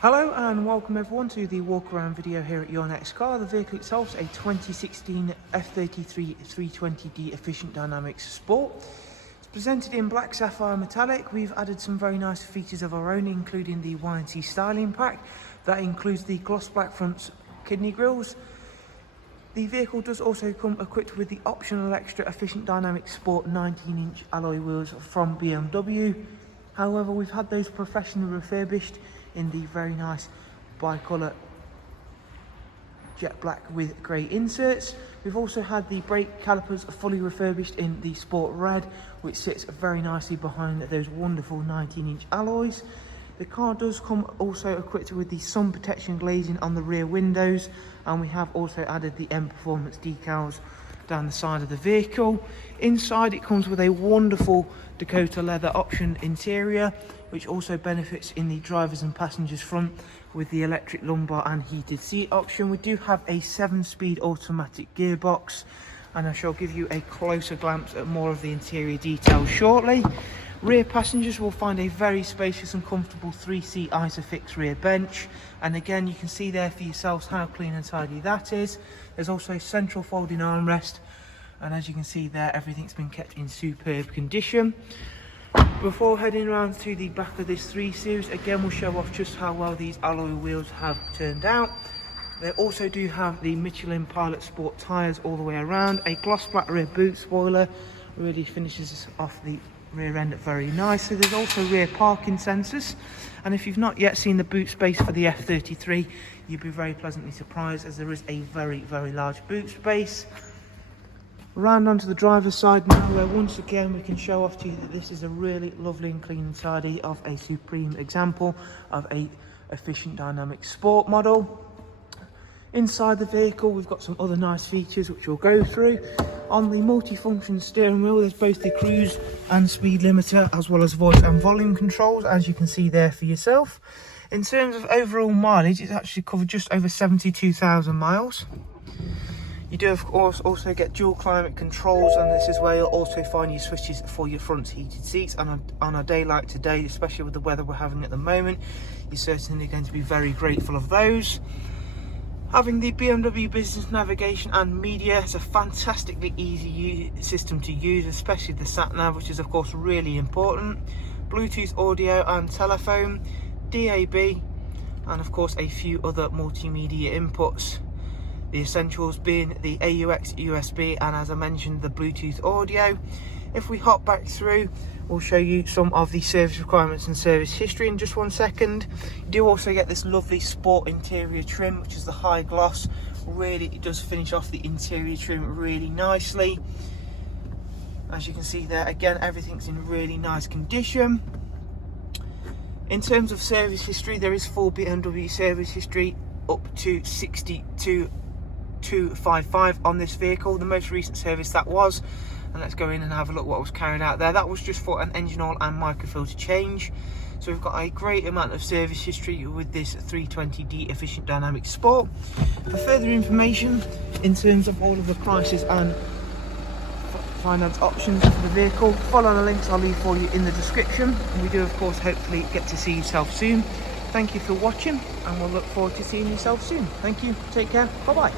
Hello and welcome everyone to the walk around video here at Your Next Car. The vehicle itself is a 2016 F33 320D Efficient Dynamics Sport. It's presented in black sapphire metallic. We've added some very nice features of our own, including the YNC Styling Pack. That includes the gloss black front kidney grills. The vehicle does also come equipped with the optional extra Efficient Dynamics Sport 19-inch alloy wheels from BMW. However, we've had those professionally refurbished in the very nice bi-colour jet black with grey inserts. We've also had the brake calipers fully refurbished in the sport red, which sits very nicely behind those wonderful 19-inch alloys. The car does come also equipped with the sun protection glazing on the rear windows, and we have also added the M Performance decals down the side of the vehicle. Inside it comes with a wonderful Dakota leather option interior, which also benefits in the drivers and passengers front with the electric lumbar and heated seat option. We do have a 7-speed automatic gearbox, and I shall give you a closer glance at more of the interior details shortly. Rear passengers will find a very spacious and comfortable 3-seat Isofix rear bench, and again you can see there for yourselves how clean and tidy that is. There's also a central folding armrest, and as you can see there, everything's been kept in superb condition. Before heading around to the back of this 3 Series, again we'll show off just how well these alloy wheels have turned out. They also do have the Michelin Pilot Sport tyres all the way around. A gloss black rear boot spoiler really finishes off the rear end very nicely. There's also rear parking sensors, and if you've not yet seen the boot space for the F33, you'll be very pleasantly surprised, as there is a very large boot space. Round onto the driver's side now, where once again we can show off to you that this is a really lovely and clean and tidy of a supreme example of a efficient dynamic sport model. Inside the vehicle we've got some other nice features which we'll go through. On the multi-function steering wheel, there's both the cruise and speed limiter, as well as voice and volume controls, as you can see there for yourself. In terms of overall mileage, it's actually covered just over 72,000 miles. You do of course also get dual climate controls, and this is where you'll also find your switches for your front heated seats. And on a day like today, especially with the weather we're having at the moment, you're certainly going to be very grateful of those. Having the BMW Business Navigation and Media is a fantastically easy system to use, especially the sat-nav, which is of course really important. Bluetooth audio and telephone, DAB, and of course a few other multimedia inputs. The essentials being the AUX USB and, as I mentioned, the Bluetooth audio. If we hop back through, we'll show you some of the service requirements and service history in just 1 second. You do also get this lovely sport interior trim, which is the high gloss. Really, it does finish off the interior trim really nicely. As you can see there, again, everything's in really nice condition. In terms of service history, there is full BMW service history up to 62,255 on this vehicle. The most recent service that was, and let's go in and have a look what was carried out there. That was just for an engine oil and microfilter change. So we've got a great amount of service history with this 320D Efficient Dynamic Sport. For further information in terms of all of the prices and finance options for the vehicle, follow the links I'll leave for you in the description. And we do of course hopefully get to see yourself soon. Thank you for watching, and we'll look forward to seeing yourself soon. Thank you, take care, bye bye.